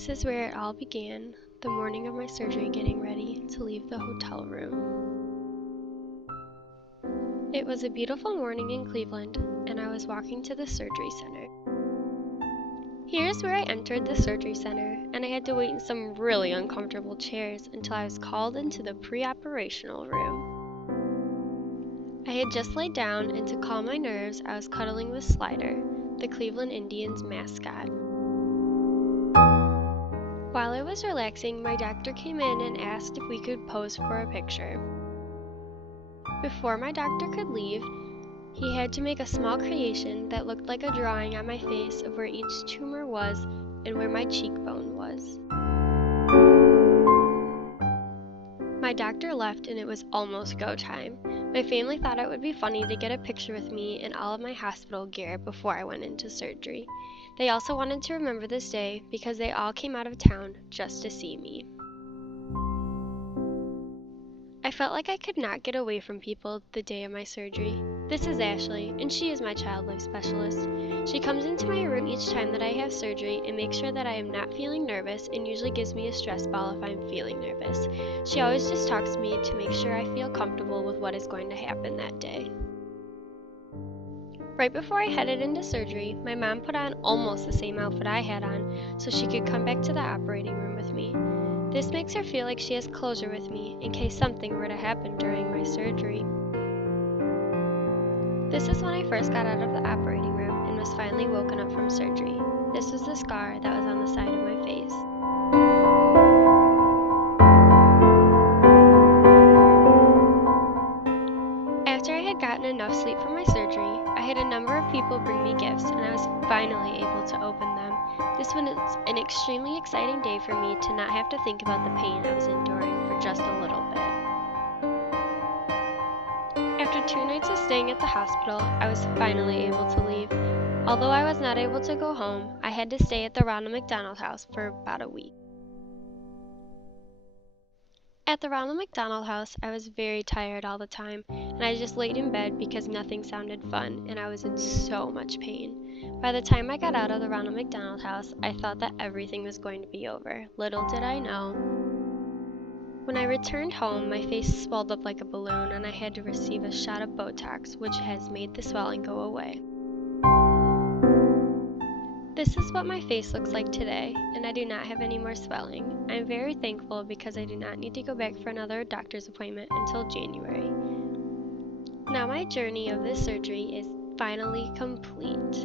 This is where it all began, the morning of my surgery, getting ready to leave the hotel room. It was a beautiful morning in Cleveland, and I was walking to the surgery center. Here's where I entered the surgery center, and I had to wait in some really uncomfortable chairs until I was called into the pre-operational room. I had just laid down, and to calm my nerves, I was cuddling with Slider, the Cleveland Indians mascot. While I was relaxing, my doctor came in and asked if we could pose for a picture. Before my doctor could leave, he had to make a small creation that looked like a drawing on my face of where each tumor was and where my cheekbone was. My doctor left and it was almost go time. My family thought it would be funny to get a picture with me in all of my hospital gear before I went into surgery. They also wanted to remember this day because they all came out of town just to see me. I felt like I could not get away from people the day of my surgery. This is Ashley, and she is my child life specialist. She comes into my room each time that I have surgery and makes sure that I am not feeling nervous, and usually gives me a stress ball if I'm feeling nervous. She always just talks to me to make sure I feel comfortable with what is going to happen that day. Right before I headed into surgery, my mom put on almost the same outfit I had on so she could come back to the operating room with me. This makes her feel like she has closure with me in case something were to happen during my surgery. This is when I first got out of the operating room and was finally woken up from surgery. This was the scar that was on the side of my face. After I had gotten enough sleep from my surgery, I had a number of people bring me gifts, and I was finally able to open them. This was an extremely exciting day for me to not have to think about the pain I was enduring for just a little bit. After 2 nights of staying at the hospital, I was finally able to leave. Although I was not able to go home, I had to stay at the Ronald McDonald House for about a week. At the Ronald McDonald House, I was very tired all the time, and I just laid in bed because nothing sounded fun, and I was in so much pain. By the time I got out of the Ronald McDonald House, I thought that everything was going to be over. Little did I know. When I returned home, my face swelled up like a balloon, and I had to receive a shot of Botox, which has made the swelling go away. This is what my face looks like today, and I do not have any more swelling. I am very thankful because I do not need to go back for another doctor's appointment until January. Now my journey of this surgery is finally complete.